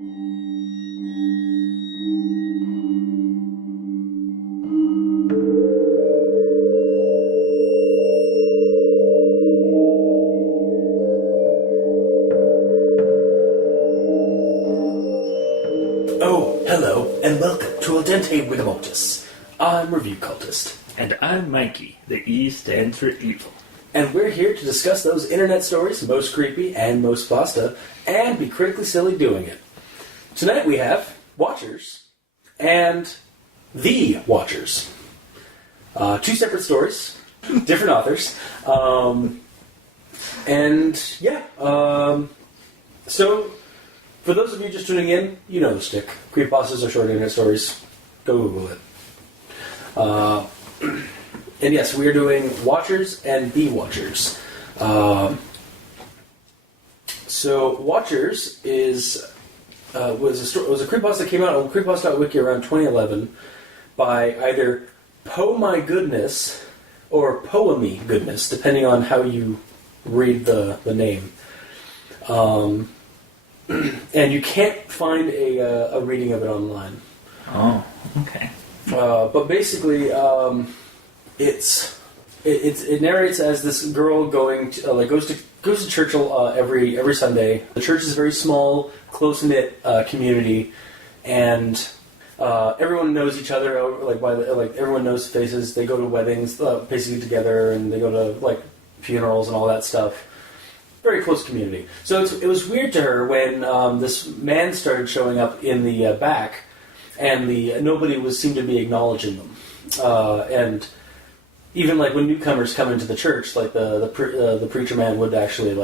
Oh, hello, and welcome to Al Dente Wigamotus. I'm Review Cultist. And I'm Mikey. The E stands for evil. And we're here to discuss those internet stories most creepy and most pasta, and be critically silly doing it. Tonight we have Watchers and The Watchers. Two separate stories, different authors. So, for those of you just tuning in, you know the stick. Creepypastas are short internet stories. Go Google it. And yes, we are doing Watchers and The Watchers. So Watchers was a creepypasta that came out on creepypasta.wikia around 2011 by either Poemygoodness or Poemygoodness, depending on how you read the name. And you can't find a reading of it online. Oh, okay. But basically, it narrates as this girl goes to church every Sunday. The church is a very small, close-knit community, and everyone knows each other. Everyone knows faces. They go to weddings basically together, and they go to funerals and all that stuff. Very close community. So it was weird to her when this man started showing up in the back, and nobody seemed to be acknowledging them. And even when newcomers come into the church, the preacher man would actually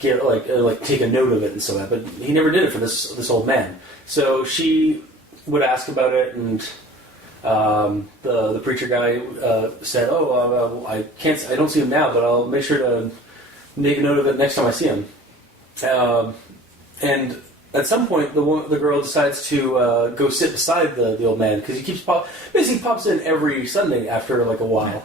take a note of it and so that. But he never did it for this old man. So she would ask about it, and the preacher guy said, I don't see him now, but I'll make sure to make a note of it next time I see him. And at some point, the girl decides to go sit beside the old man, because he pops in every Sunday after a while.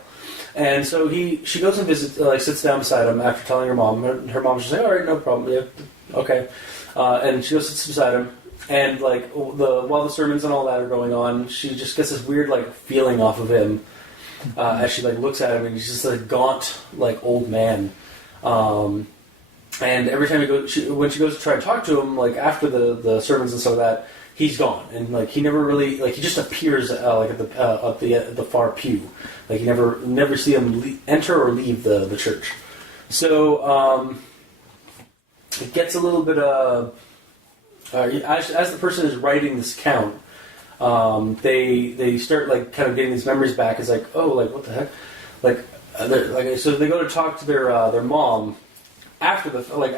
And so she goes and visits, sits down beside him after telling her mom. Her mom's just like, all right, no problem, yeah, okay. And she goes and sits beside him, and while the sermons and all that are going on, she just gets this weird feeling off of him as she looks at him, and he's just a gaunt old man. And every time when she goes to try to talk to him, after the sermons and stuff like that, he's gone, and he never really he just appears at the far pew. You never see him enter or leave the church. So it gets a little bit as the person is writing this account, they start kind of getting these memories back. It's what the heck, so they go to talk to their mom after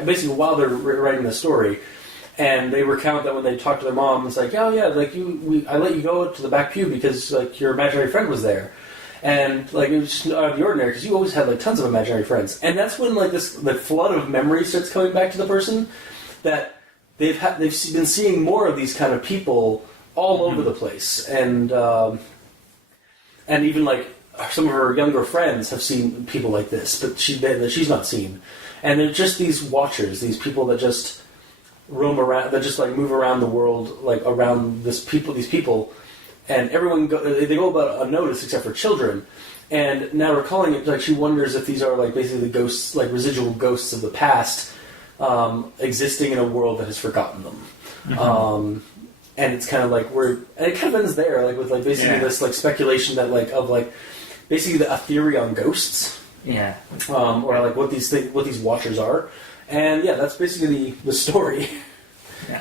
basically while they're writing the story, and they recount that when they talk to their mom, it's I let you go to the back pew because your imaginary friend was there, and it was just out of the ordinary because you always had tons of imaginary friends, and that's when the flood of memory starts coming back to the person, that they've been seeing more of these kind of people all over the place, and even some of her younger friends have seen people like this, but that she's not seen. And they're just these watchers, these people that just roam around, that just move around the world, around these people, and everyone they go about unnoticed except for children. And now recalling it, she wonders if these are basically the ghosts, residual ghosts of the past, existing in a world that has forgotten them. Mm-hmm. And it's kind of and it kind of ends there, with basically this speculation that of basically a theory on ghosts. Yeah. Or what these watchers are, and yeah, that's basically the story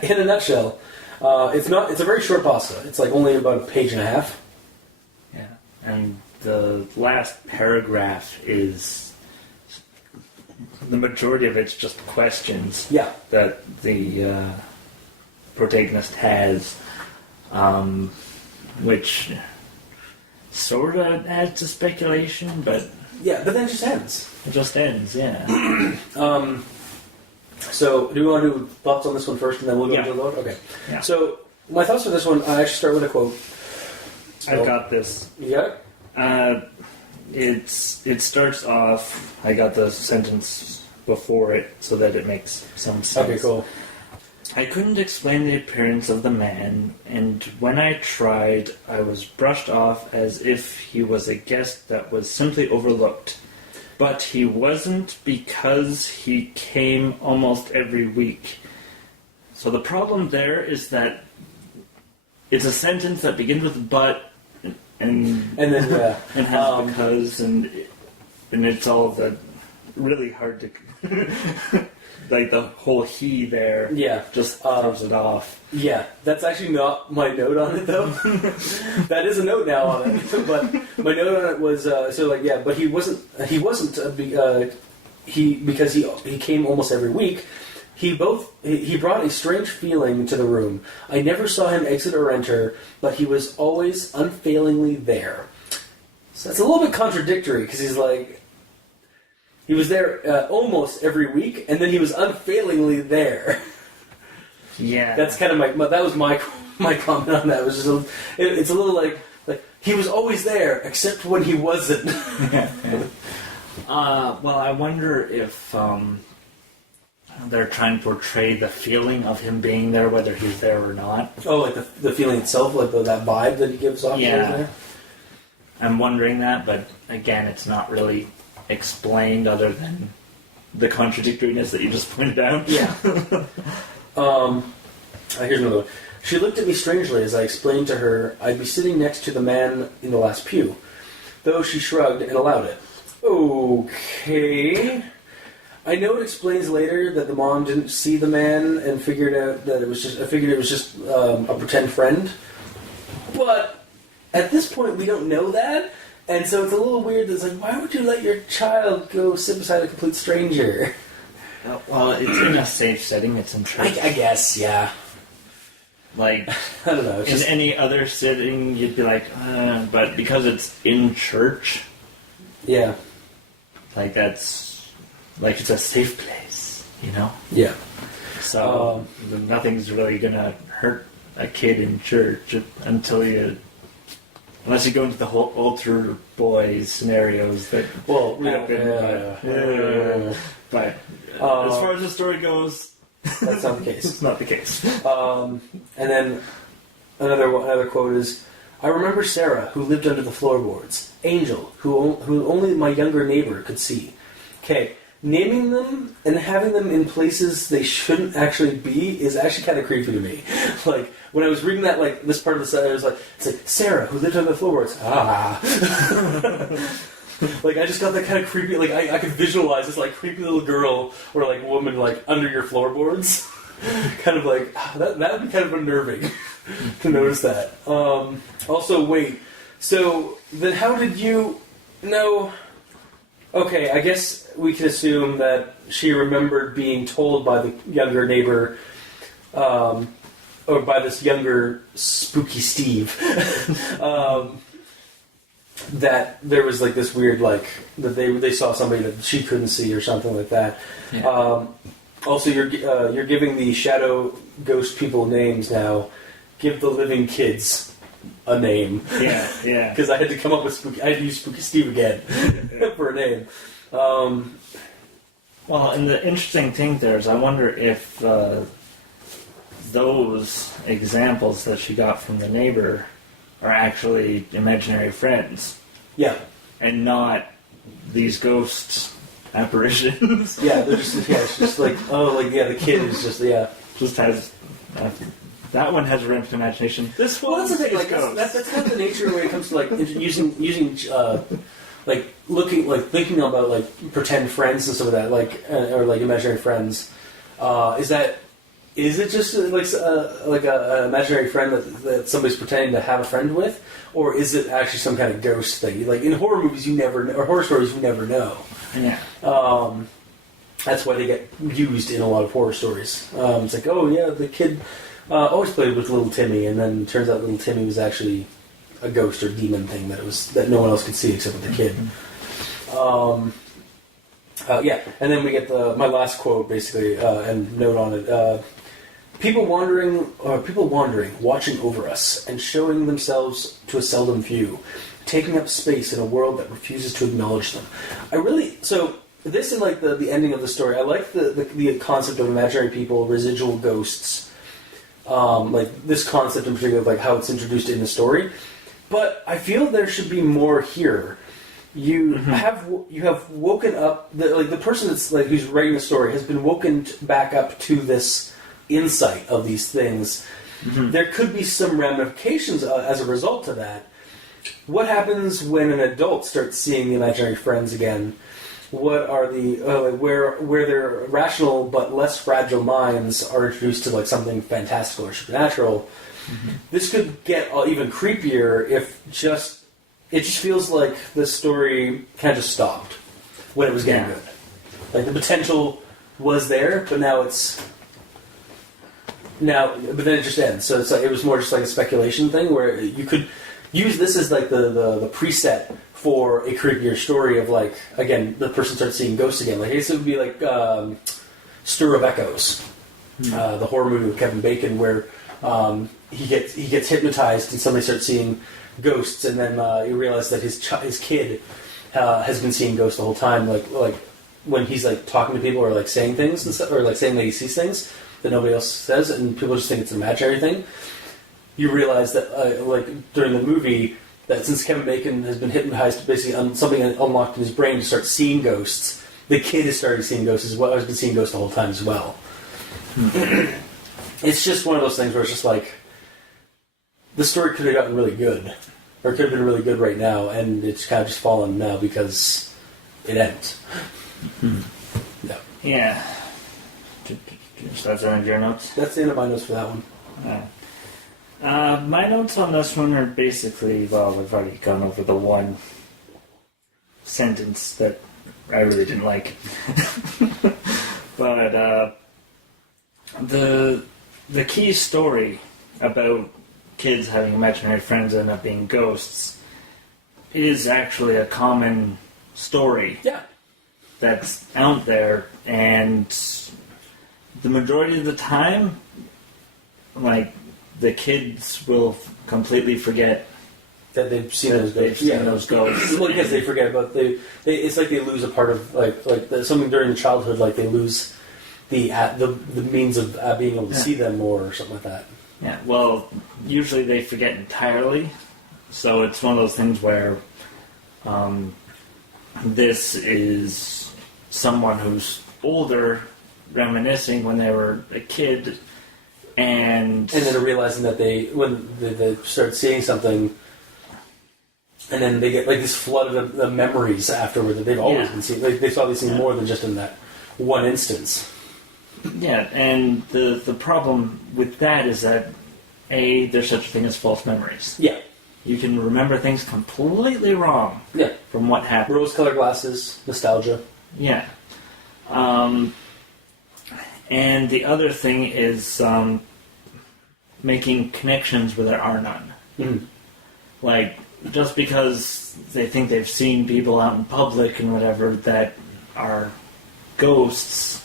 in a nutshell. It's a very short pasta. It's only about a page and a half. Yeah, and the last paragraph is the majority of it's just questions. Yeah. That the protagonist has, which sort of adds to speculation, but. Yeah, but then it just ends. It just ends, yeah. So, do we want to do thoughts on this one first, and then we'll go into the load? Okay. Yeah. So, my thoughts for this one, I actually start with a quote. So, I've got this. You got it? It starts off, I got the sentence before it so that it makes some sense. Okay, cool. I couldn't explain the appearance of the man, and when I tried, I was brushed off as if he was a guest that was simply overlooked. But he wasn't, because he came almost every week. So the problem there is that it's a sentence that begins with "but" and then yeah, and has "because" and it's all the really hard to like the whole "he" there. Yeah, just throws it off. Yeah, that's actually not my note on it though. That is a note now on it, but my note on it was but he wasn't because he came almost every week. He brought a strange feeling to the room. I never saw him exit or enter, but he was always unfailingly there. So that's a little bit contradictory, because he's like, he was there almost every week, and then he was unfailingly there. Yeah, that's kind of that was my comment on that. It was just it's a little like he was always there, except when he wasn't. Well, I wonder if they're trying to portray the feeling of him being there, whether he's there or not. Oh, like the feeling itself, like that vibe that he gives off. Yeah, I'm wondering that, but again, it's not really explained other than the contradictoriness that you just pointed out. Yeah. Here's another one. She looked at me strangely as I explained to her I'd be sitting next to the man in the last pew, though she shrugged and allowed it. Okay. I know it explains later that the mom didn't see the man and figured out that it was just a pretend friend. But at this point, we don't know that, and so it's a little weird. It's like, why would you let your child go sit beside a complete stranger? Well, it's in a safe setting. It's in church. I guess, yeah. Like, I don't know. In any other setting, you'd be like, but because it's in church, yeah, like that's like it's a safe place, you know. Yeah. So nothing's really gonna hurt a kid in church unless you go into the whole altar boy scenarios that happen. But as far as the story goes, that's not the case. It's not the case. And then another quote is, I remember Sarah, who lived under the floorboards. Angel, who only my younger neighbor could see. Okay, naming them and having them in places they shouldn't actually be is actually kind of creepy to me. Like, when I was reading that, like, this part of the set, I was like, it's like, Sarah, who lived under the floorboards. Like, I just got that kind of creepy, like, I could visualize this, like, creepy little girl or, like, woman, like, under your floorboards. Kind of like, that would be kind of unnerving to notice that. Also, wait, so then how did you know? Okay, I guess we can assume that she remembered being told by the younger neighbor, or by this younger spooky Steve, that there was like this weird, like, that they saw somebody that she couldn't see or something like that. Yeah. Also, you're giving the shadow ghost people names now. Give the living kids a name. Yeah, yeah. Because I had to come up with Spooky. I had to use Spooky Steve again for a name. Well, and the interesting thing there is, I wonder if those examples that she got from the neighbor are actually imaginary friends. Yeah. And not these ghost apparitions. Yeah, they're just, it's just like, the kid is just, just has, that one has a rampant imagination. This one, well, that's the thing, like, that's kind of the nature when it comes to, like, using like, thinking about, like, pretend friends and stuff like that, like, or, like, imaginary friends, is it just, like an imaginary friend that somebody's pretending to have a friend with? Or is it actually some kind of ghost thing? Like, in horror movies, you never know, or horror stories, you never know. Yeah. That's why they get used in a lot of horror stories. It's like, oh, yeah, the kid always played with little Timmy, and then it turns out little Timmy was actually a ghost or demon thing that no one else could see except for the kid. And then we get my last quote, basically, and note on it. People wandering, watching over us, and showing themselves to a seldom view, taking up space in a world that refuses to acknowledge them. this and like the ending of the story. I like the concept of imaginary people, residual ghosts. Like this concept in particular, like how it's introduced in the story. But I feel there should be more here. You have woken up the person that's like who's writing the story has been woken back up to this insight of these things. There could be some ramifications as a result of that. What happens when an adult starts seeing the imaginary friends again? What are the where their rational but less fragile minds are introduced to like something fantastical or supernatural? This could get even creepier if it just feels like the story kind of just stopped when it was getting good. Like the potential was there, but but then it just ends. So it's like it was more just like a speculation thing where you could use this as like the preset for a creepier story of like, again, the person starts seeing ghosts again. Like I guess it would be like Stir of Echoes, the horror movie with Kevin Bacon, where he gets hypnotized and somebody starts seeing ghosts, and then you realize that his kid has been seeing ghosts the whole time. Like when he's like talking to people or like saying things and stuff, or like saying that he sees things that nobody else says, and people just think it's an imaginary thing. You realize that like during the movie, that since Kevin Bacon has been hypnotized, basically something unlocked in his brain to start seeing ghosts, the kid has started seeing ghosts as well. Has been seeing ghosts the whole time as well. It's just one of those things where it's just like the story could have gotten really good, or it could have been really good right now, and it's kind of just fallen now because it ends. Yeah. So that's the end of your notes? That's the end of my notes for that one. My notes on this one are basically, well, we've already gone over the one sentence that I really didn't like. But the key story about kids having imaginary friends end up being ghosts is actually a common story. Yeah. That's out there, and the majority of the time, like, the kids will completely forget that they've seen those ghosts. Those ghosts. Well, because they forget about it's like they lose a part of something during the childhood. Like they lose the means of being able to see them more or something like that. Yeah. Well, usually they forget entirely. So it's one of those things where this is someone who's older reminiscing when they were a kid. And then realizing that when they start seeing something, and then they get like this flood of memories afterward that they've always been seeing. Like, they saw these things more than just in that one instance. Yeah, and the problem with that is that there's such a thing as false memories. Yeah, you can remember things completely wrong. Yeah, from what happened. Rose-colored glasses, nostalgia. Yeah. And the other thing is making connections where there are none. Mm-hmm. Like, just because they think they've seen people out in public and whatever that are ghosts,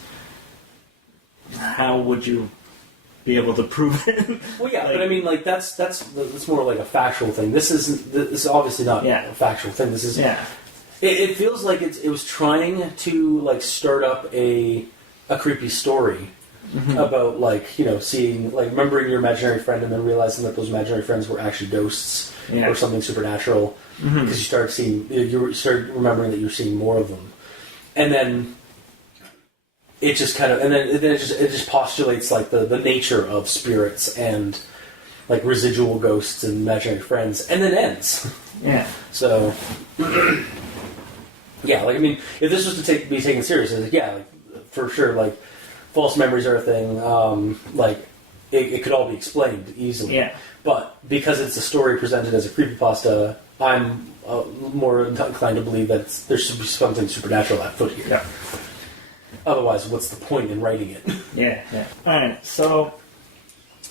how would you be able to prove it? Well, yeah, but I mean, like that's more like a factual thing. This is obviously not a factual thing. This is It feels like it was trying to like start up a creepy story about like seeing like remembering your imaginary friend and then realizing that those imaginary friends were actually ghosts or something supernatural because you started remembering that you were seeing more of them, and then it just kind of it just postulates like the nature of spirits and like residual ghosts and imaginary friends, and then ends. Yeah. So. Yeah, like I mean, if this was to be taken seriously, like for sure, like false memories are a thing. Like it could all be explained easily. Yeah. But because it's a story presented as a creepypasta, I'm more inclined to believe that there should be something supernatural at foot here. Yeah. Otherwise, what's the point in writing it? Yeah. All right. So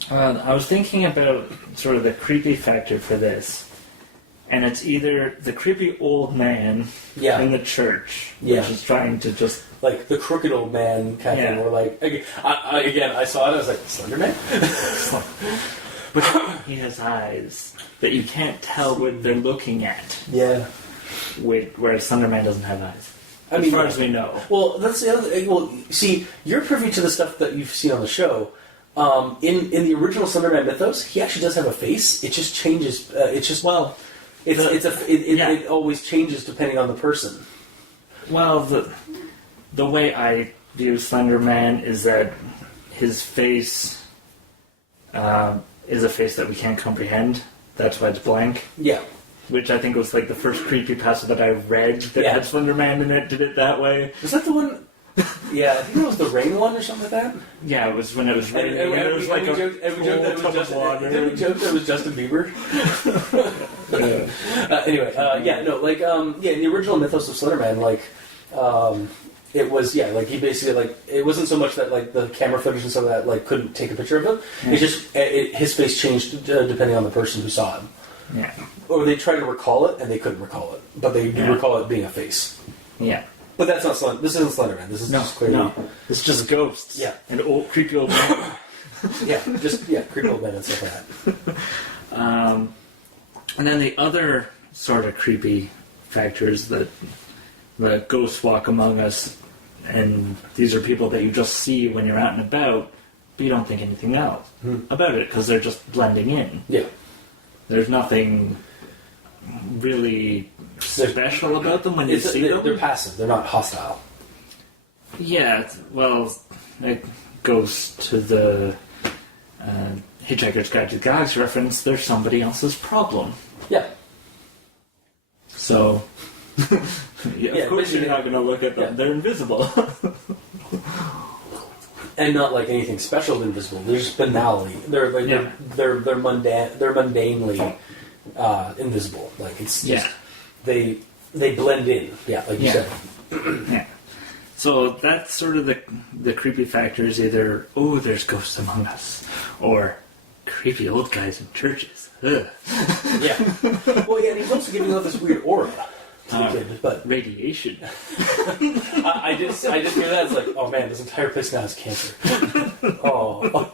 I was thinking about sort of the creepy factor for this. And it's either the creepy old man in the church, which is trying to just... Like the crooked old man kind of thing, or like... I saw it, I was like, Slender Man? But he has eyes that you can't tell what they're looking at. Yeah. Whereas Slender Man doesn't have eyes. as far as we know. Well, that's the other thing. Well, see, you're privy to the stuff that you've seen on the show. In the original Slenderman mythos, he actually does have a face. It just changes. It always changes depending on the person. Well, the way I view Slenderman is that his face is a face that we can't comprehend. That's why it's blank. Yeah. Which I think was like the first creepypasta that I read that had Slenderman in it, did it that way. Was that the one? Yeah, I think it was the rain one or something like that. Yeah, it was when it was raining. And it was like we joked that it was Justin Bieber. Anyway, in the original mythos of Slenderman, it was he basically it wasn't so much that the camera footage and stuff like that couldn't take a picture of him. Yeah. It just his face changed depending on the person who saw him. Yeah. Or they tried to recall it and they couldn't recall it, but they do recall it being a face. Yeah. But that's not Slender. This isn't Slenderman. This is just clearly. No. It's just ghosts. Yeah. And creepy old men. Creepy old men and stuff like that. And then the other sort of creepy factor is that the ghosts walk among us, and these are people that you just see when you're out and about, but you don't think anything else about it because they're just blending in. Yeah. There's nothing really special about them when you see them. They're passive. They're not hostile. Yeah, well, it goes to the Hitchhiker's Guide to the Galaxy reference. They're somebody else's problem. Yeah. So, of course you're not going to look at them. Yeah. They're invisible. And not anything special invisible. They're just banality. They're mundane. They're mundanely invisible. It's just they blend in. Yeah, like you said. Yeah. So that's sort of the creepy factor is either there's ghosts among us, or creepy old guys in churches. Ugh. Yeah. Well, yeah. And he's also giving off this weird aura. But radiation. I just hear that. It's like, oh man, this entire place now has cancer. Oh.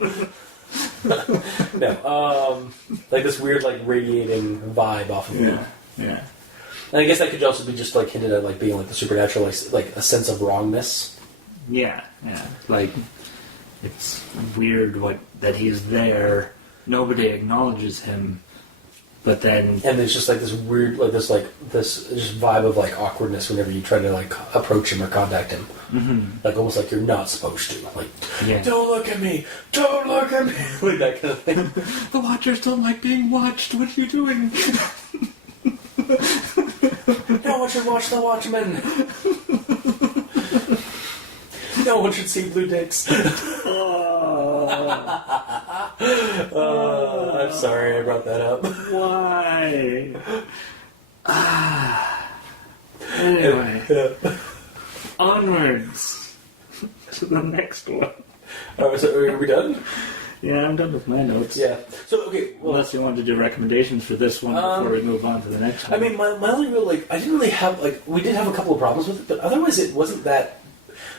No. This weird radiating vibe off of it. Yeah. And I guess that could also be just hinted at being the supernatural, like a sense of wrongness. Yeah. It's weird that he's there. Nobody acknowledges him. But then, and there's just this weird, this just vibe of awkwardness whenever you try to approach him or contact him, almost like you're not supposed to, don't look at me, don't look at me, that kind of thing. The Watchers don't like being watched. What are you doing? No one should watch the Watchmen. No one should see blue dicks. I'm sorry I brought that up. Why? Anyway. Onwards to the next one. So are we done? Yeah, I'm done with my notes. Yeah. So, okay. Well, unless you want to do recommendations for this one before we move on to the next one. I mean, my only real, I didn't really have, we did have a couple of problems with it, but otherwise it wasn't that...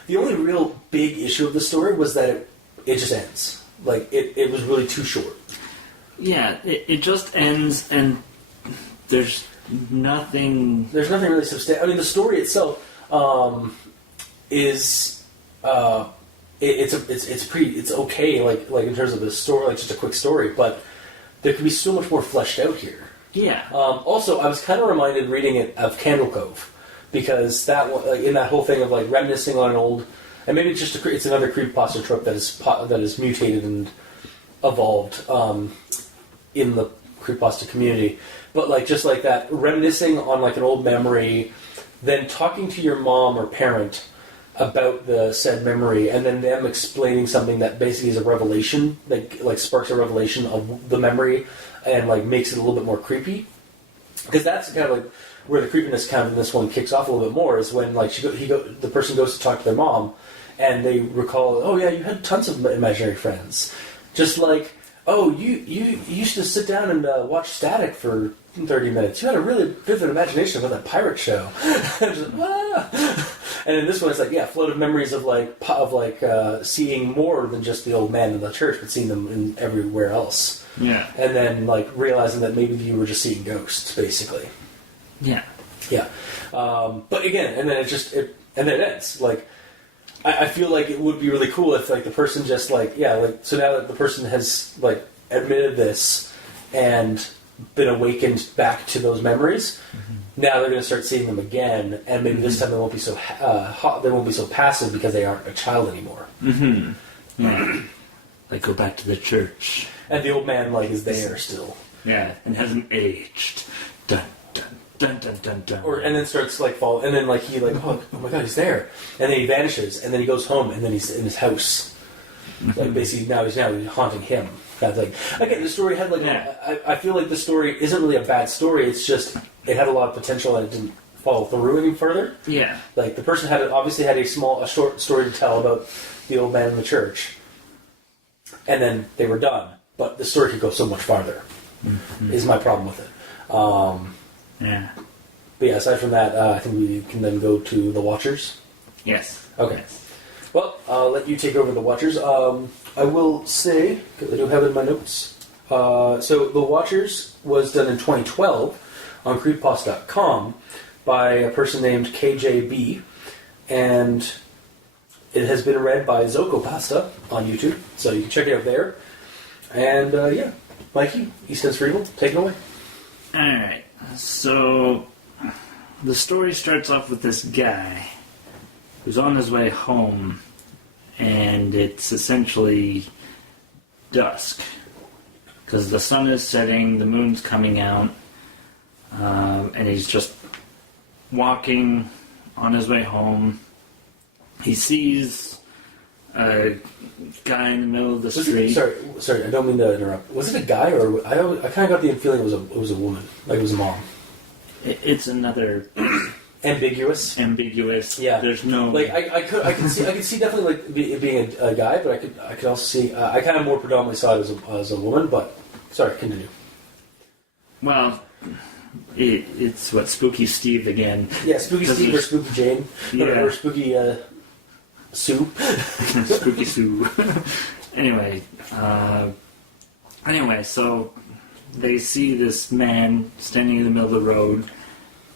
The only real big issue of the story was that it just ends. It was really too short. Yeah, it just ends, and there's nothing... There's nothing really substantial. I mean, the story itself is... It's okay, in terms of the story, just a quick story, but there could be so much more fleshed out here. Yeah. Also, I was kind of reminded reading it of Candle Cove, because that in that whole thing of reminiscing on an old, and maybe it's just it's another creepypasta trope that is mutated and evolved in the creepypasta community, but just that reminiscing on an old memory, then talking to your mom or parent about the said memory, and then them explaining something that basically is a revelation, like sparks a revelation of the memory, and makes it a little bit more creepy. Because that's kind of where the creepiness kind of in this one kicks off a little bit more, is when the person goes to talk to their mom, and they recall, oh yeah, you had tons of imaginary friends, just oh, you used to sit down and watch Static for 30 minutes. You had a really vivid imagination about that pirate show. And in this one, it's float of memories of seeing more than just the old man in the church, but seeing them in everywhere else. Yeah. And then realizing that maybe you were just seeing ghosts, basically. Yeah. Yeah. But again, and then and then it ends. Like, I feel like it would be really cool if like the person just like so now that the person has like admitted this and been awakened back to those memories, now they're going to start seeing them again, and maybe this time they won't be so they won't be so passive because they aren't a child anymore. Yeah. Like go back to the church, and the old man like is there still. Yeah, and hasn't aged. Dun dun dun dun dun dun. And then starts like fall, and then like he like oh my god he's there, and then he vanishes, and then he goes home, and then he's in his house. Like basically now he's haunting him. Kind of thing. Again, the story had like I feel like the story isn't really a bad story. It's just it had a lot of potential and it didn't follow through any further. Yeah, like the person obviously had a short story to tell about the old man in the church, and then they were done. But the story could go so much farther. Is my problem with it. Yeah. But yeah, aside from that, I think we can then go to the Watchers. Yes. Okay. Well, I'll let you take over the Watchers. I will say, because I do have it in my notes, so the Watchers was done in 2012 on creepypasta.com by a person named KayJayBee, and it has been read by Zocopasta on YouTube, so you can check it out there. And yeah, Mikey, East Ends for Evil, take it away. Alright, so the story starts off with this guy who's on his way home, and it's essentially dusk because the sun is setting, the moon's coming out, and he's just walking on his way home. He sees a guy in the middle of the street. Sorry, I don't mean to interrupt. Was it a guy, or I kind of got the feeling it was a woman, like it was a mom. It's another ambiguous. Yeah, there's no like I could see definitely like it being a guy, but I could also see I kind of more predominantly saw it as a woman. But sorry, continue. Well, it's what Spooky Steve again. Yeah, Spooky Steve or Spooky Jane, or Spooky Sue. Spooky Sue. Anyway, so they see this man standing in the middle of the road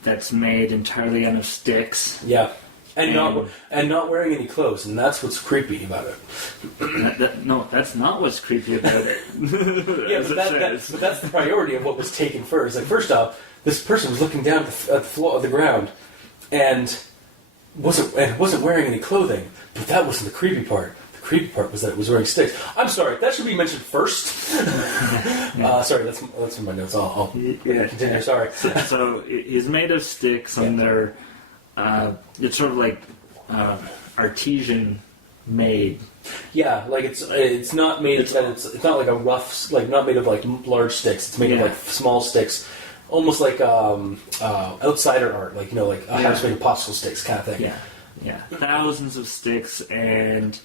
that's made entirely out of sticks. Yeah, and not wearing any clothes, and that's what's creepy about it. No, that's not what's creepy about it. Yeah, but that's the priority of what was taken first. Like first off, this person was looking down at the floor of the ground, and wasn't wearing any clothing. But that wasn't the creepy part. The creepy part was that it was wearing sticks. I'm sorry, that should be mentioned first. Sorry, that's in my notes. I'll continue. Sorry. So he's made of sticks, and they're it's sort of like artesian made. Yeah, like it's not made of it's not like a rough, like not made of like large sticks. It's made of like small sticks. Almost like outsider art, like like a house made of popsicle sticks kind of thing. Yeah, thousands of sticks, and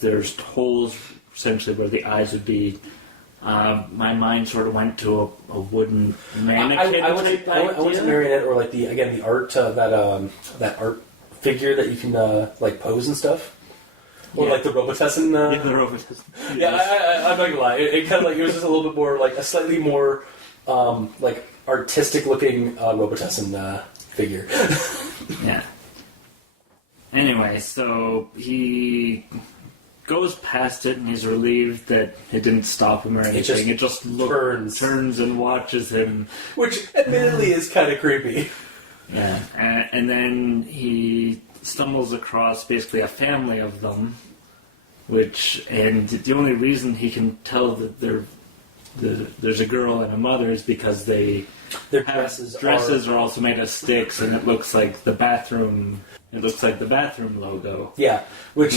there's holes essentially where the eyes would be. My mind sort of went to a wooden mannequin. I went to marionette, or like the art that art figure that you can like pose and stuff. Or like the Robitussin. The Robitussin. Yeah, I'm not gonna lie. It kind of like it was just a little bit more like a slightly more like artistic looking Robitussin figure. Yeah. Anyway, so he goes past it and he's relieved that it didn't stop him or anything. It just turns and watches him. Which admittedly is kind of creepy. Yeah. And then he stumbles across basically a family of them, and the only reason he can tell that there's a girl and a mother is because their dresses are also made of sticks, and it looks like the bathroom. It looks like the bathroom logo. Yeah, which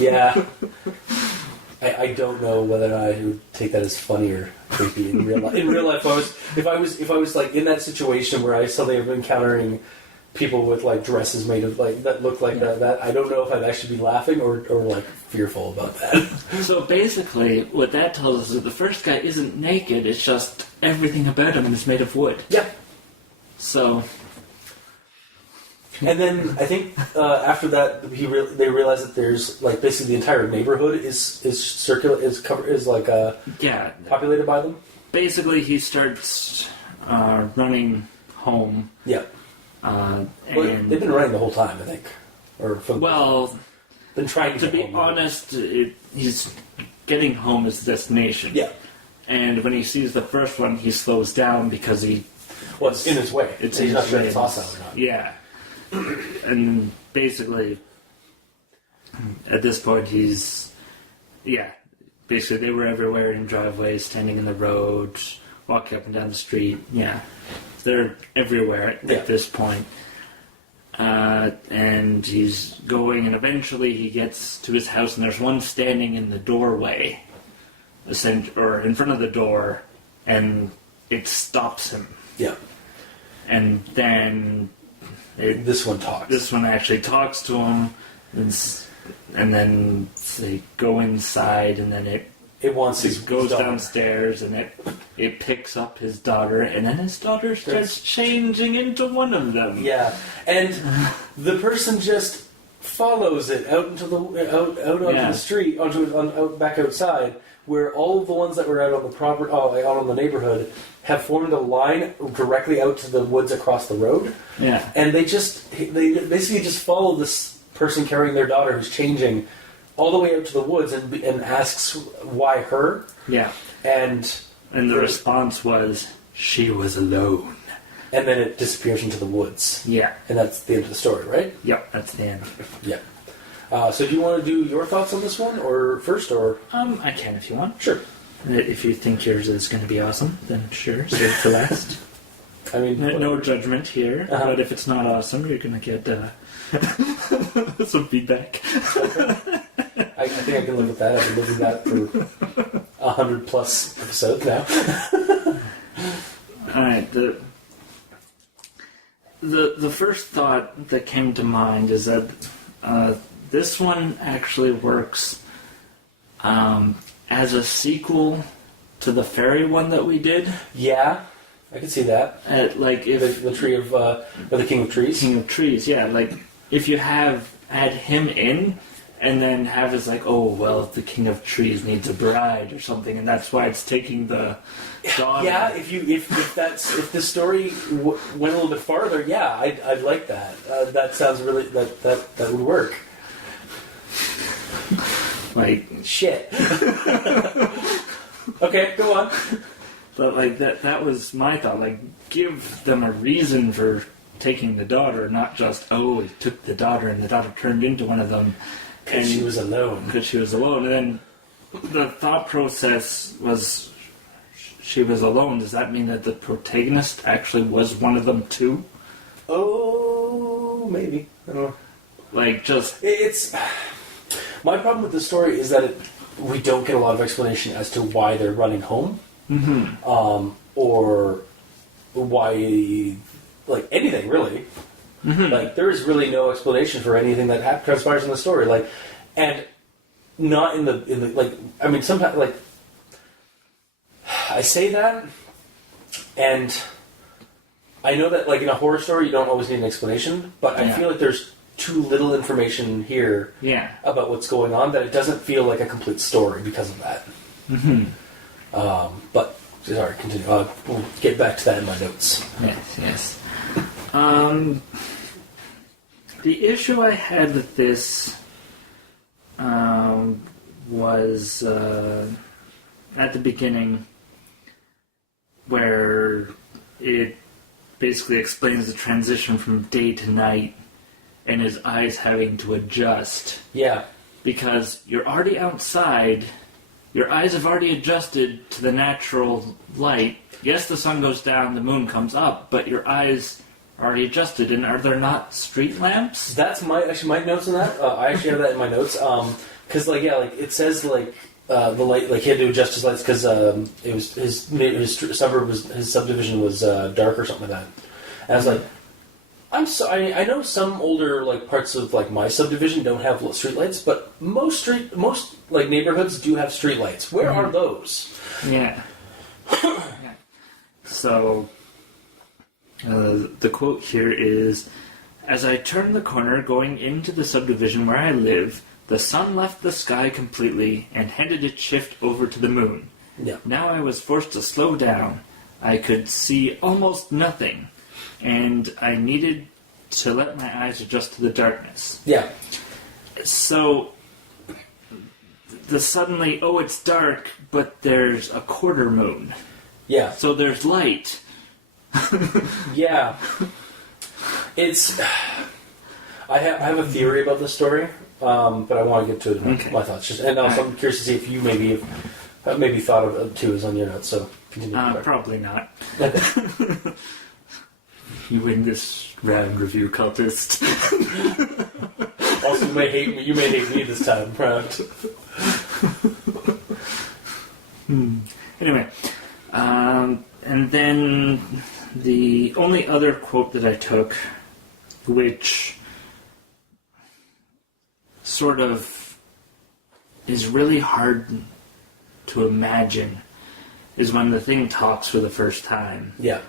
yeah, I don't know whether or not I would take that as funny or creepy in real life. In real life, if I was like in that situation where I suddenly am encountering people with like dresses made of like that look like that, I don't know if I'd actually be laughing or like fearful about that. So basically, what that tells us is that the first guy isn't naked. It's just everything about him is made of wood. Yeah. So. And then I think after that they realize that there's like basically the entire neighborhood is circular is like populated by them. Basically, he starts running home. Yeah. And they've been running the whole time, I think. Or for been trying to be honest, he's getting home as a destination. Yeah. And when he sees the first one, he slows down because it's in his way. He's not sure if it's hostile or not. Yeah. And basically, at this point, basically they were everywhere in driveways, standing in the road, walking up and down the street. Yeah. They're everywhere at this point. And he's going, and eventually he gets to his house, and there's one standing in the doorway, or in front of the door, and it stops him. Yeah. And then this one talks. This one actually talks to him, and then they go inside, and then it goes downstairs, and it picks up his daughter, and then his daughter starts changing into one of them. Yeah, and the person just follows it out into onto the street, out back outside, where all of the ones that were out on the property, out on the neighborhood, have formed a line directly out to the woods across the road. Yeah, and they basically just follow this person carrying their daughter who's changing all the way out to the woods and asks why her. Yeah. And the response was, she was alone. And then it disappears into the woods. Yeah. And that's the end of the story, right? Yep, that's the end. Yeah. So do you want to do your thoughts on this one first? I can if you want. Sure. If you think yours is going to be awesome, then sure, save it for last. I mean... No judgment here, but if it's not awesome, you're going to get some feedback. I think I can live with that. I've been living that for 100 plus episodes now. Alright, the first thought that came to mind is that this one actually works as a sequel to the fairy one that we did. Yeah, I can see that. If the tree of or the King of Trees. King of Trees, yeah. If you add him in, and then have his the King of Trees needs a bride or something, and that's why it's taking the daughter. Yeah, if the story went a little bit farther, yeah, I'd like that. That sounds really that would work. Shit. Okay, go on. But that was my thought. Give them a reason for taking the daughter, not just he took the daughter and the daughter turned into one of them. Because she was alone. And then the thought process was she was alone. Does that mean that the protagonist actually was one of them too? Oh, maybe. I don't know. It's... My problem with the story is that we don't get a lot of explanation as to why they're running home. Mm-hmm. Or why... anything, really. Mm-hmm. There is really no explanation for anything that transpires in the story. And not in the I mean, sometimes, I say that, and I know that, in a horror story, you don't always need an explanation, but I feel like there's too little information here about what's going on that it doesn't feel like a complete story because of that. Mm-hmm. But, sorry, continue. We'll get back to that in my notes. Yes. The issue I had with this was at the beginning, where it basically explains the transition from day to night and his eyes having to adjust. Yeah. Because you're already outside, your eyes have already adjusted to the natural light. Yes, the sun goes down, the moon comes up, but your eyes already adjusted, and are there not street lamps? That's my notes on that. I actually have that in my notes. Because it says the light, he had to adjust his lights because it was his subdivision was dark or something like that. And I was like, I know some older parts of my subdivision don't have street lights, but most neighborhoods do have street lights. Where are those? Yeah. So. The quote here is, "As I turned the corner going into the subdivision where I live, the sun left the sky completely and handed its shift over to the moon. Yeah. Now I was forced to slow down. I could see almost nothing, and I needed to let my eyes adjust to the darkness. Yeah. So, suddenly, it's dark, but there's a quarter moon. Yeah. So there's light. Yeah. It's... I have a theory about this story, but I want to get to my thoughts. And also, I'm curious to see if you maybe thought of it too as on your notes. So continue. Probably not. You win this round, review cultist. Also, you may hate me this time, round. Anyway, and then the only other quote that I took, which sort of is really hard to imagine, is when the thing talks for the first time. Yeah.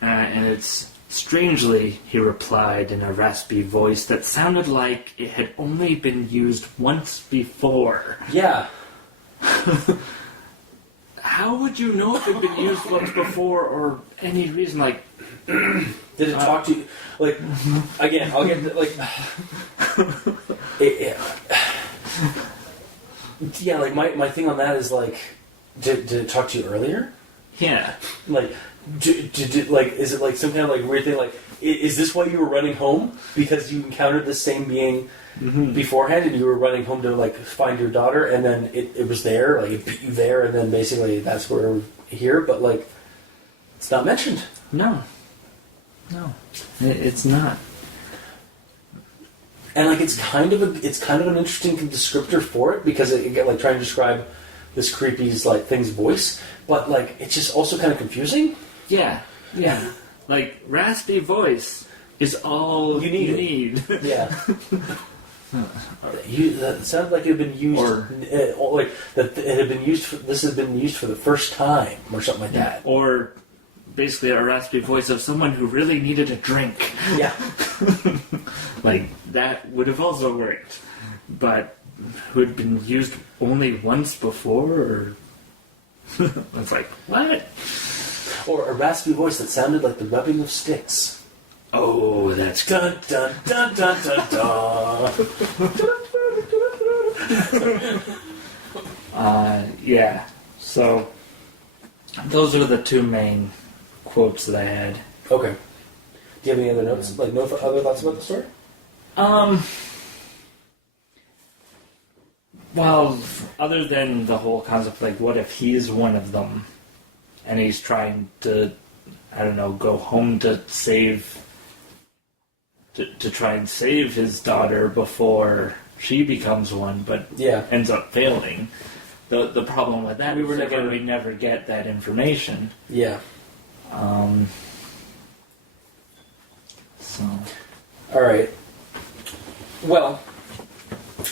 And it's, strangely, he replied in a raspy voice that sounded like it had only been used once before. Yeah. How would you know if it had been used once before, or any reason, like... Did it talk to you? Like, again, I'll get to, like... Yeah, like, my thing on that is, like, did it talk to you earlier? Yeah. Like, like, is it, like, some kind of, like, weird thing, like, is this why you were running home? Because you encountered this same being beforehand, and you were running home to, like, find your daughter, and then it was there, like, it beat you there, and then basically that's where we're here, but, like, it's not mentioned. No, it's not. And like it's kind of an interesting descriptor for it, because it like trying to describe this creepy's like thing's voice, but like it's just also kind of confusing. Yeah. Like raspy voice is all you need. Yeah. That sounded like it had been used, like that it had been used. This had been used for the first time, or something like that. Or basically a raspy voice of someone who really needed a drink. Yeah. Like, that would have also worked. But who had been used only once before, or... It's like, what? Or a raspy voice that sounded like the rubbing of sticks. Oh, that's dun dun dun dun dun dun. Yeah. So, those are the two main quotes that I had. Okay. Do you have any other notes? Like, no other thoughts about the story? Well, other than the whole concept, like, what if he's one of them, and he's trying to, I don't know, go home to try and save his daughter before she becomes one, but ends up failing. The problem with that is we never get that information. Yeah. So. All right. Well,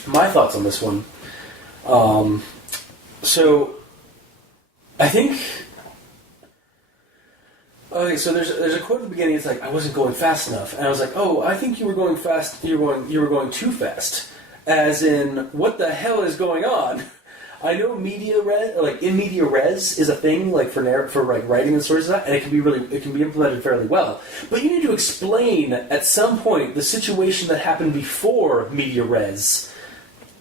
my thoughts on this one. So, I think. Okay, so there's a quote at the beginning. It's like, I wasn't going fast enough, and I was like, oh, I think you were going fast. You were going too fast. As in, what the hell is going on? I know in media res is a thing, like for like writing and stories like that, and it can be implemented fairly well. But you need to explain at some point the situation that happened before media res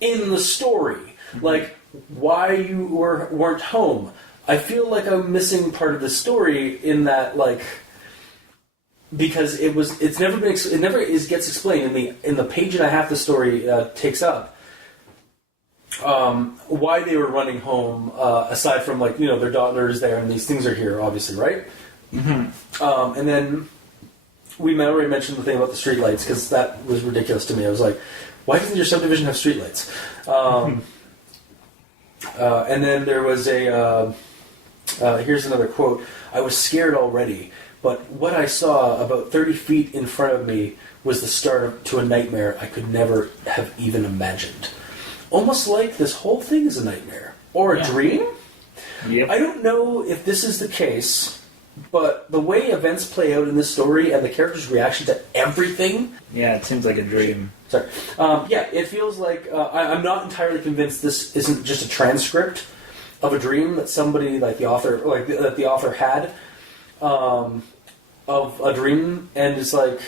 in the story, like why you weren't home. I feel like I'm missing part of the story in that, like, because it never gets explained in the page and a half the story takes up. Why they were running home, aside from, like, you know, their daughter's there and these things are here, obviously, right? Mm-hmm. And then we already mentioned the thing about the streetlights, because that was ridiculous to me. I was like, why doesn't your subdivision have streetlights? And then there was here's another quote. I was scared already, but what I saw about 30 feet in front of me was the start to a nightmare I could never have even imagined. Almost like this whole thing is a nightmare. Or a dream? Yep. I don't know if this is the case, but the way events play out in this story and the character's reaction to everything... Yeah, it seems like a dream. Sorry. It feels like... I'm not entirely convinced this isn't just a transcript of a dream that somebody, like the author, that the author had of a dream, and it's like...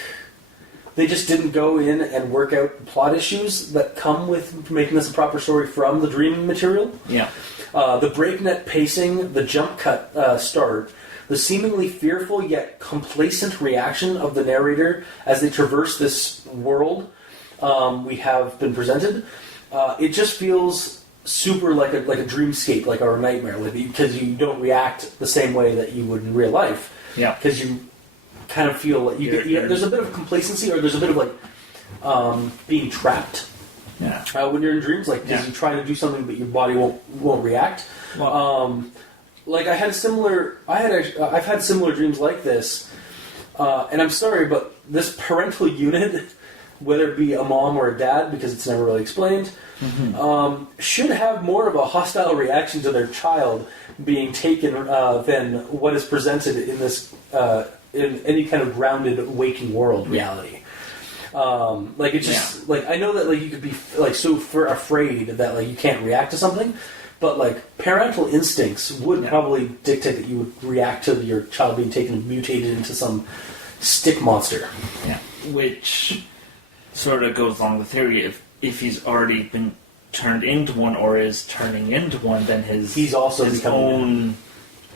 they just didn't go in and work out plot issues that come with making this a proper story from the dream material. Yeah. The breakneck pacing, the jump cut start, the seemingly fearful yet complacent reaction of the narrator as they traverse this world we have been presented, it just feels super like a dreamscape, like a nightmare, because you don't react the same way that you would in real life. Yeah. Because you kind of feel like there's a bit of complacency, or there's a bit of like being trapped. Yeah. When you're in dreams, like because you try to do something but your body won't react. Well, Like I've had similar dreams like this, and I'm sorry, but this parental unit, whether it be a mom or a dad, because it's never really explained, should have more of a hostile reaction to their child being taken than what is presented in this in any kind of grounded waking world reality. Like it's just like I know that like you could be like so afraid that like you can't react to something, but like parental instincts would probably dictate that you would react to your child being taken and mutated into some stick monster. Yeah, which sort of goes along the theory if he's already been turned into one or is turning into one, then his own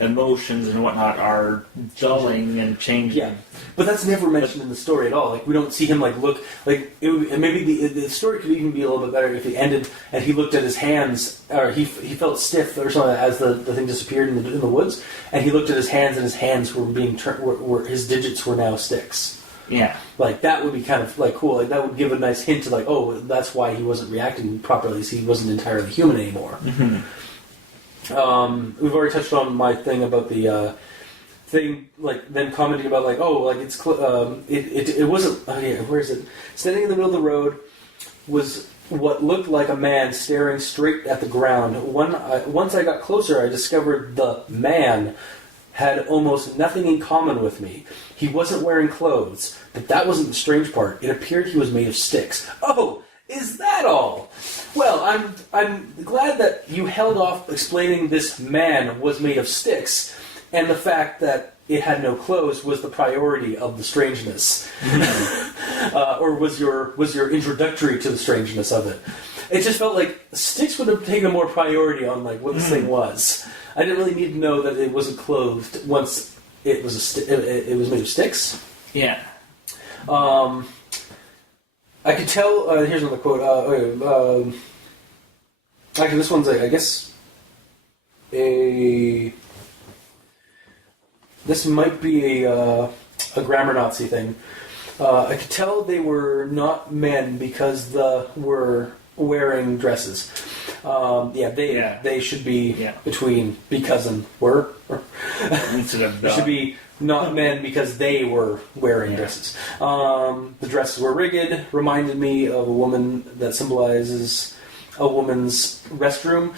emotions and whatnot are dulling and changing. Yeah, but that's never mentioned in the story at all. Like we don't see him like look like it would, and maybe the story could even be a little bit better if it ended and he looked at his hands, or he felt stiff or something as the thing disappeared in the woods, and he looked at his hands and his hands were being turned, were his digits were now sticks. Yeah, like that would be kind of like cool. Like that would give a nice hint to like, oh, that's why he wasn't reacting properly. So he wasn't entirely human anymore. Mm-hmm. We've already touched on my thing about the thing, like them commenting about like, oh, like it's it wasn't. Oh yeah, where is it? Standing in the middle of the road was what looked like a man staring straight at the ground. Once I got closer, I discovered the man had almost nothing in common with me. He wasn't wearing clothes, but that wasn't the strange part. It appeared he was made of sticks. Oh, is that all? Well, I'm glad that you held off explaining this man was made of sticks, and the fact that it had no clothes was the priority of the strangeness, or was your introductory to the strangeness of it. It just felt like sticks would have taken more priority on like what this thing was. I didn't really need to know that it wasn't clothed once it was it was made of sticks. Yeah. I could tell. Here's another quote. Actually, this one's I guess this might be a grammar Nazi thing. I could tell they were not men because were wearing dresses. They should be between because and were. Instead of They should be not men because they were wearing dresses. The dresses were rigged, reminded me of a woman that symbolizes a woman's restroom.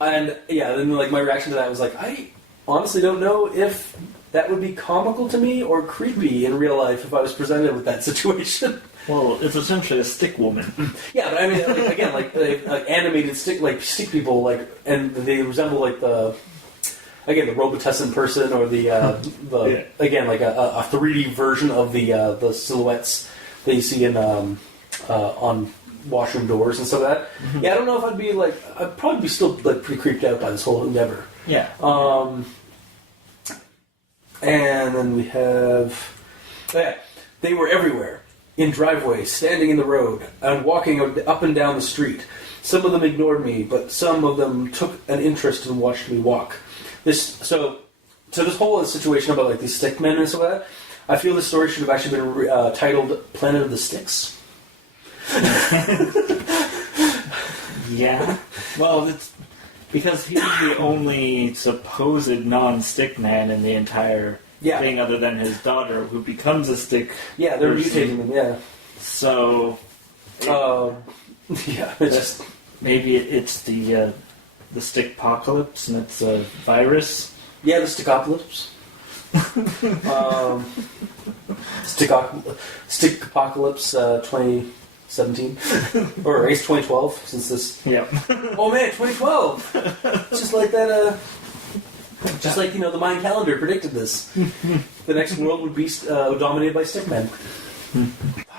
And then like my reaction to that was like, I honestly don't know if that would be comical to me or creepy in real life if I was presented with that situation. Well, it's essentially a stick woman. Yeah, but I mean, like, again, like animated stick people, like, and they resemble like the Robitussin person or again like a 3D version of the silhouettes that you see in on washroom doors and stuff like that. Mm-hmm. Yeah, I don't know if I'd probably be still like pretty creeped out by this whole endeavor. Yeah. And then we have they were everywhere. In driveways, standing in the road, and walking up and down the street. Some of them ignored me, but some of them took an interest and watched me walk. So this whole situation about like these stick men and stuff like that, I feel this story should have actually been titled "Planet of the Sticks." Yeah. Well, it's because he's the only supposed non-stick man in the entire thing, other than his daughter, who becomes a stick. Yeah, they're mutating them. Yeah. So. It's just maybe it's the stick-pocalypse, and it's a virus. Yeah, the stickocalypse. Stick Apocalypse 2017 or I guess 2012 since this. Yeah. Oh man, 2012. Just like that. Just like the Mayan calendar predicted this. The next world would be dominated by stickmen.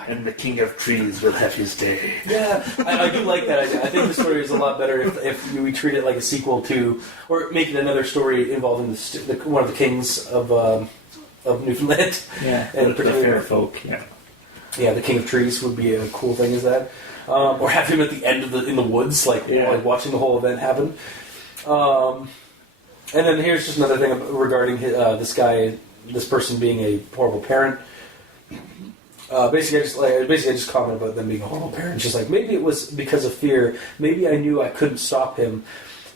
and the king of trees will have his day. Yeah, I do like that idea. I think the story is a lot better if we treat it like a sequel to, or make it another story involving one of the kings of Newfoundland. Yeah, and the fair folk. Yeah, yeah, the king of trees would be a cool thing. Is that, or have him at the end of in the woods, like watching the whole event happen. And then here's just another thing regarding this person being a horrible parent. Basically, I just commented about them being a horrible parent. Just like, maybe it was because of fear. Maybe I knew I couldn't stop him,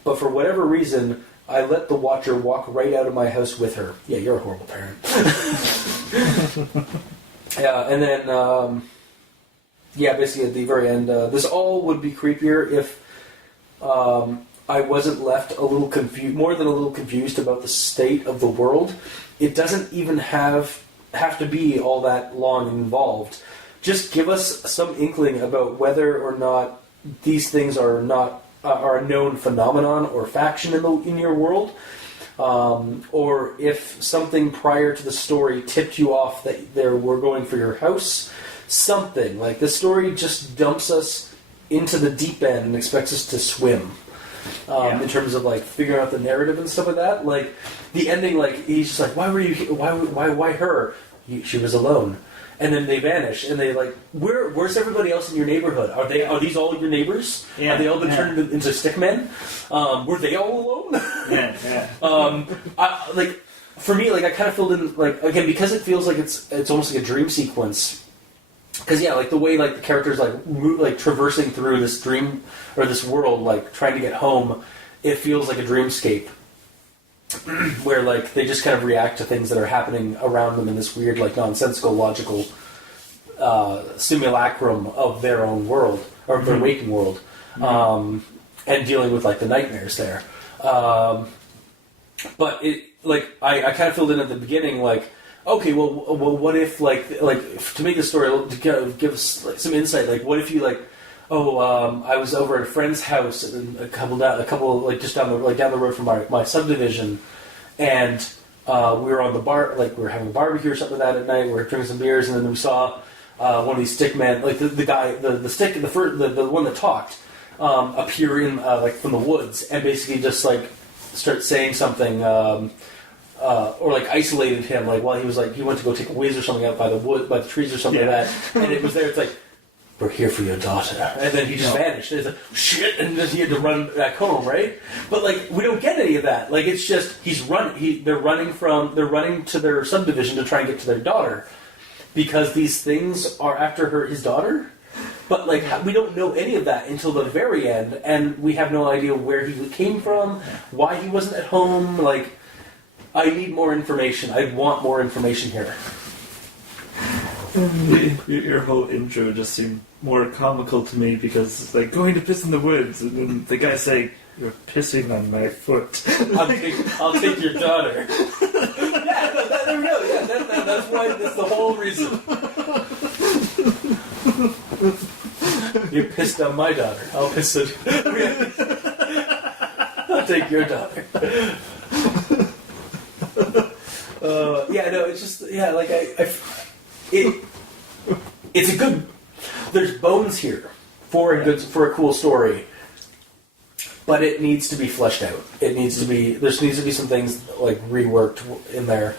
but for whatever reason, I let the watcher walk right out of my house with her. Yeah, you're a horrible parent. Yeah, and then basically at the very end, this all would be creepier if I wasn't left a little confused, more than a little confused about the state of the world. It doesn't even have to be all that long involved. Just give us some inkling about whether or not these things are a known phenomenon or faction in your world, or if something prior to the story tipped you off that they were going for your house. Something like the story just dumps us into the deep end and expects us to swim. In terms of like figuring out the narrative and stuff like that, like the ending, like he's just like, why were you? Why her? She was alone, and then they vanish, and they like, where's everybody else in your neighborhood? Are these all your neighbors? Yeah, have they all been turned into stickmen? Were they all alone? For me, like I kind of filled in, like, again, because it feels like it's almost like a dream sequence. Because like the way like the characters like traversing through this dream or this world, like trying to get home, it feels like a dreamscape where like they just kind of react to things that are happening around them in this weird, like, nonsensical, logical simulacrum of their own world or their waking world, and dealing with like the nightmares there. But it, like, I kind of filled in at the beginning, like, okay, well, what if, like to make the story, to give us like some insight, like, what if you, like, I was over at a friend's house and a couple like just down the road from my subdivision, and we were on the bar, like we were having a barbecue or something like that at night. We were drinking some beers, and then we saw one of these stick men, like the guy, the one that talked, appear in like from the woods, and basically just like start saying something. Or like isolated him, like while he was like he went to go take a whiz or something out by the trees or something like that, and it was there. It's like, we're here for your daughter, and then he just vanished. And it's like, shit, and then he had to run back home, right? But like we don't get any of that. Like it's just they're running to their subdivision to try and get to their daughter because these things are after his daughter. But like we don't know any of that until the very end, and we have no idea where he came from, why he wasn't at home, like. I need more information. I want more information here. Your whole intro just seemed more comical to me because it's like going to piss in the woods, and then the guy saying, "You're pissing on my foot." I'll take your daughter. Yeah, there we go. Yeah, that's why. That's the whole reason. You're pissed on my daughter. I'll piss it. I'll take your daughter. It's just, like it's a good. There's bones here for a cool story, but it needs to be fleshed out. There needs to be some things like reworked in there,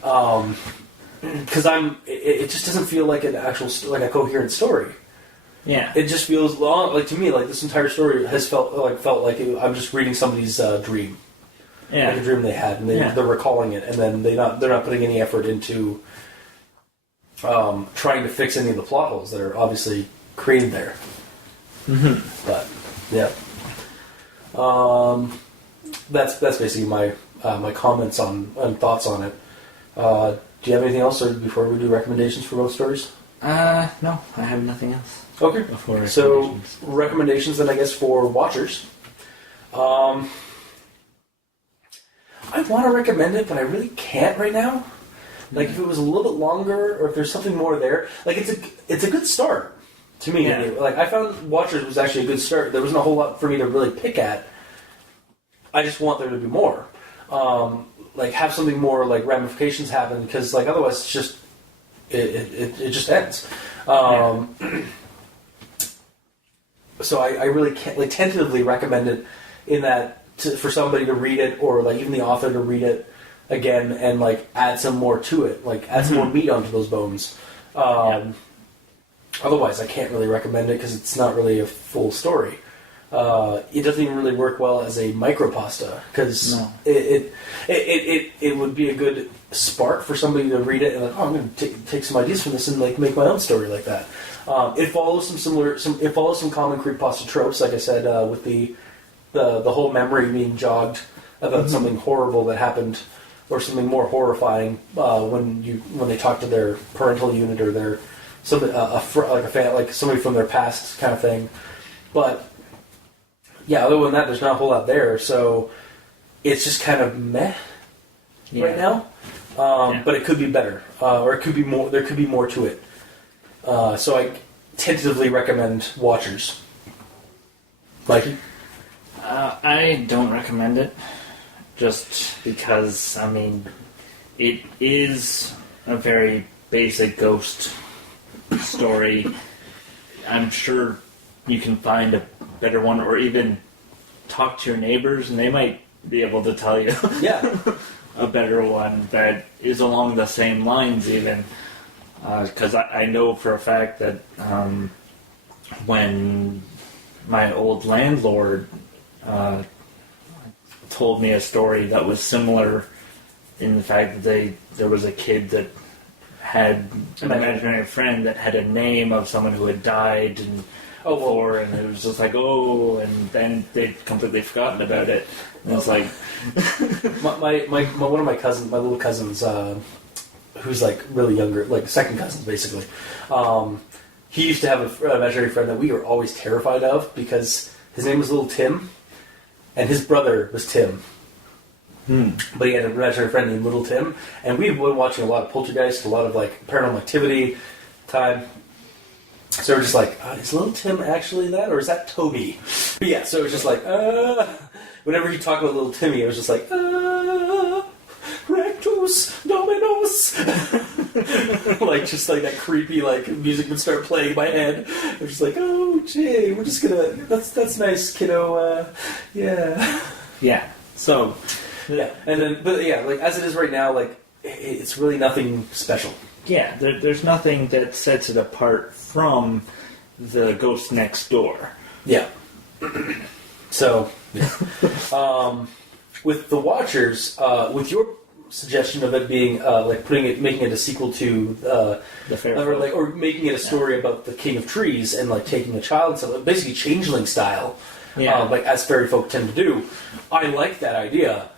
because it just doesn't feel like an actual like a coherent story. Yeah, it just feels long. Like to me, like this entire story has felt like I'm just reading somebody's dream. Yeah. Like a dream they had, and they're recalling it, and then they're not putting any effort into trying to fix any of the plot holes that are obviously created there. Mm-hmm. But yeah, that's basically my comments and thoughts on it. Do you have anything else, or before we do recommendations for both stories? No, I have nothing else. Okay, so recommendations then, I guess, for watchers. I want to recommend it, but I really can't right now. Like, if it was a little bit longer, or if there's something more there, like it's a good start to me. Yeah. Like, I found Watchers was actually a good start. There wasn't a whole lot for me to really pick at. I just want there to be more. Like, have something more, like, ramifications happen, because, like, otherwise it's just it just ends. So I really can't, like, tentatively recommend it in that for somebody to read it, or like even the author to read it again and like add some more to it, like add some more meat onto those bones. Otherwise, I can't really recommend it because it's not really a full story. It doesn't even really work well as a micropasta because it would be a good spark for somebody to read it and like, oh, I'm going to take some ideas from this and like make my own story like that. It follows some common creepypasta tropes, like I said, with the whole memory being jogged about something horrible that happened, or something more horrifying when they talk to their parental unit or their like somebody from their past kind of thing. But yeah, other than that, there's not a whole lot there, so it's just kind of meh right now. But it could be better, or it could be more. There could be more to it. So I tentatively recommend Watchers. Mikey? I don't recommend it, just because, I mean, it is a very basic ghost story. I'm sure you can find a better one, or even talk to your neighbors, and they might be able to tell you a better one that is along the same lines, even. Because I know for a fact that when my old landlord told me a story that was similar in the fact that there was a kid that had an imaginary friend that had a name of someone who had died and and it was just like, and then they'd completely forgotten about it. And it's like my one of my cousins, my little cousins, who's like really younger, like second cousins basically. He used to have an imaginary friend that we were always terrified of because his name was Little Tim, and his brother was Tim. But he had an imaginary friend named Little Tim, and we've been watching a lot of Poltergeist, a lot of like Paranormal Activity time. So we're just like, is Little Tim actually that, or is that Toby? But yeah, so it was just like, whenever he talked about Little Timmy, it was just like, Rectus Dominus. Like, just like that creepy like music would start playing in my head. I was just like, oh, gee, we're just gonna, that's nice, kiddo. Yeah. So, yeah, and then, but yeah, like as it is right now, like it's really nothing special. Yeah, there's nothing that sets it apart from the Ghost Next Door. Yeah. So, yeah. With the Watchers, with your suggestion of it being like making it a sequel to the Fair or making it a story about the King of Trees and like taking a child, so basically changeling style, like as fairy folk tend to do. I like that idea.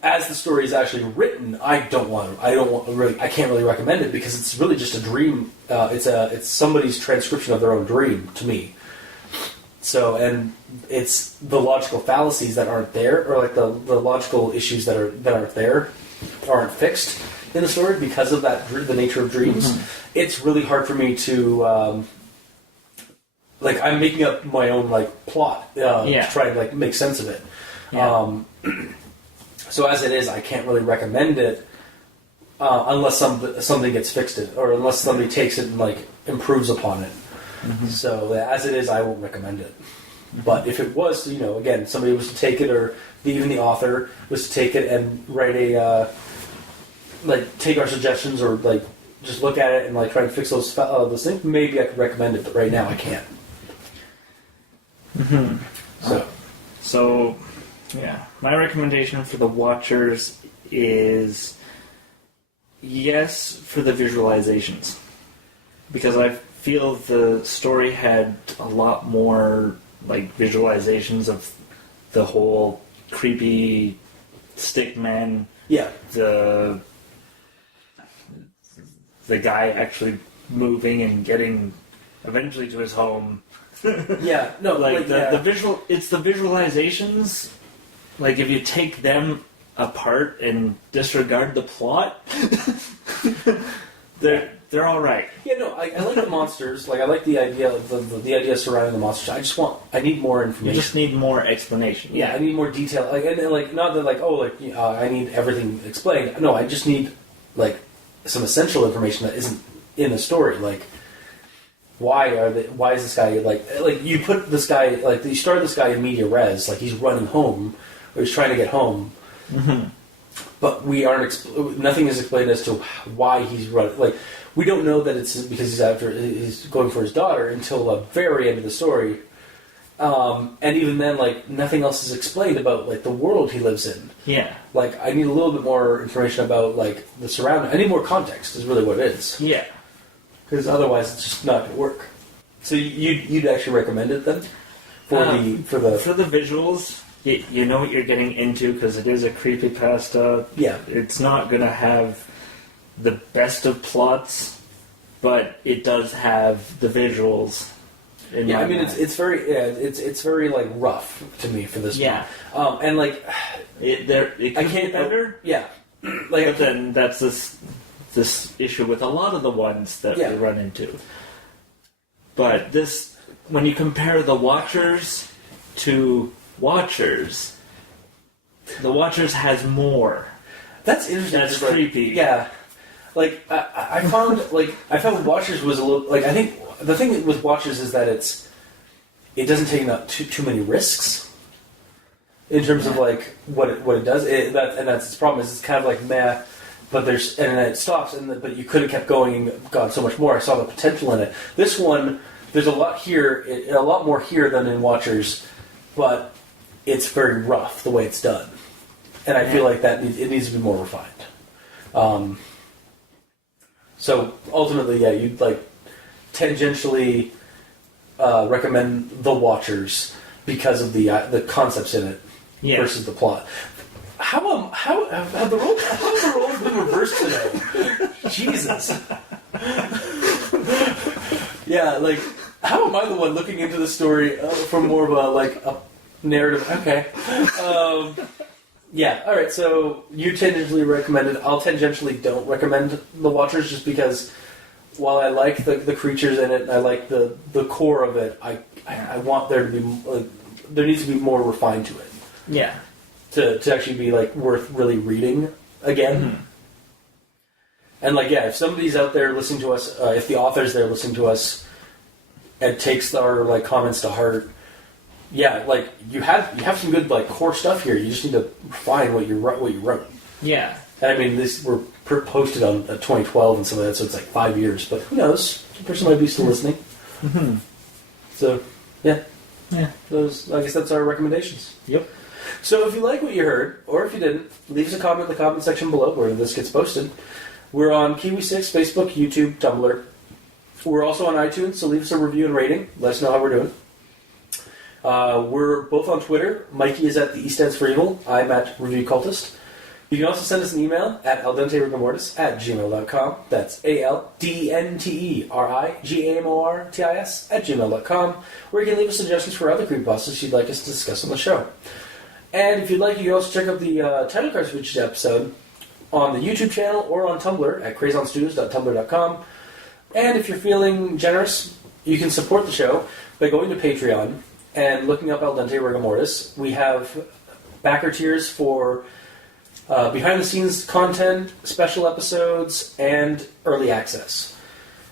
As the story is actually written, I can't really recommend it because it's really just a dream. It's somebody's transcription of their own dream to me. So, and it's the logical fallacies that aren't there, or like the logical issues that aren't there, aren't fixed in the story because of the nature of dreams. Mm-hmm. It's really hard for me to like I'm making up my own like plot to try and like make sense of it. Yeah. So as it is, I can't really recommend it unless something gets fixed it, or unless somebody takes it and like improves upon it. Mm-hmm. So as it is, I won't recommend it. Mm-hmm. But if it was, again, somebody was to take it, or even the author was to take it and write take our suggestions, or like just look at it and like try and fix those things, maybe I could recommend it. But right now, I can't. Mm-hmm. So. Yeah, my recommendation for the Watchers is yes for the visualizations, because I feel the story had a lot more like visualizations of the whole creepy stick man. Yeah, the guy actually moving and getting eventually to his home. Yeah, no, the visual. It's the visualizations. Like, if you take them apart and disregard the plot, they're all right. Yeah, no, I like the monsters. Like, I like the idea of the idea surrounding the monsters. I need more information. You just need more explanation. Yeah, I need more detail. Like, and like, not that like, I need everything explained. No, I just need like some essential information that isn't in the story. Like, why is this guy like you put this guy like you start this guy in media res, like he's running home or he's trying to get home, but we aren't nothing is explained as to why he's running. Like we don't know that it's because he's going for his daughter until the very end of the story, and even then, like nothing else is explained about like the world he lives in. Yeah. Like I need a little bit more information about like the surrounding. I need more context. Is really what it is. Yeah. Because otherwise, it's just not going to work. So you'd actually recommend it then for the visuals. You know what you're getting into because it is a creepypasta. Yeah, it's not going to have the best of plots, but it does have the visuals. I mean it's very like rough to me for this one. And like it could be better. Yeah, like but then that's this issue with a lot of the ones that we run into. But this, when you compare the Watchers to Watchers, the Watchers has more. That's interesting. That's creepy. Yeah, like I found Watchers was a little like I think the thing with Watchers is that it doesn't take too many risks in terms of like what it does. That's its problem is it's kind of like meh. But and it stops, but you could have kept going and gone so much more. I saw the potential in it. This one, there's a lot more here than in Watchers, but it's very rough the way it's done, and I feel like it needs to be more refined. So ultimately, you'd like tangentially recommend the Watchers because of the concepts in it versus the plot. How have the roles been reversed today? Jesus. Yeah, like how am I the one looking into the story from more of a narrative? Okay. Yeah. All right. So you tangentially recommend it. I'll tangentially don't recommend the Watchers just because while I like the creatures in it, I like the core of it. I want there to be there needs to be more refined to it. Yeah. To actually be like worth really reading again. Mm-hmm. And like if somebody's out there listening to us, if the author's there listening to us and takes our like comments to heart, like you have some good like core stuff here. You just need to refine what you wrote. Yeah. And I mean these were posted on 2012 and some of that, so it's like 5 years. But who knows? The person might be still listening. Mm-hmm. So yeah. Those I guess that's our recommendations. Yep. So if you like what you heard, or if you didn't, leave us a comment in the comment section below where this gets posted. We're on Kiwi6, Facebook, YouTube, Tumblr. We're also on iTunes, so leave us a review and rating. Let us know how we're doing. We're both on Twitter. Mikey is at the E stands for evil. I'm at Review Cultist. You can also send us an email at aldenterigamortis@gmail.com. That's ALDNTERIGAMORTIS@gmail.com, where you can leave us suggestions for other creepypastas you'd like us to discuss on the show. And if you'd like, you can also check out the title cards for each episode on the YouTube channel or on Tumblr at crazonstudios.tumblr.com. And if you're feeling generous, you can support the show by going to Patreon and looking up Al Dente Rigor Mortis. We have backer tiers for behind-the-scenes content, special episodes, and early access.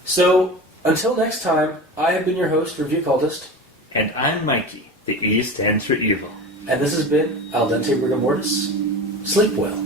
So, until next time, I have been your host, Review Cultist. And I'm Mikey. The E stands for evil. And this has been Al Dente Rigor Mortis. Sleep well.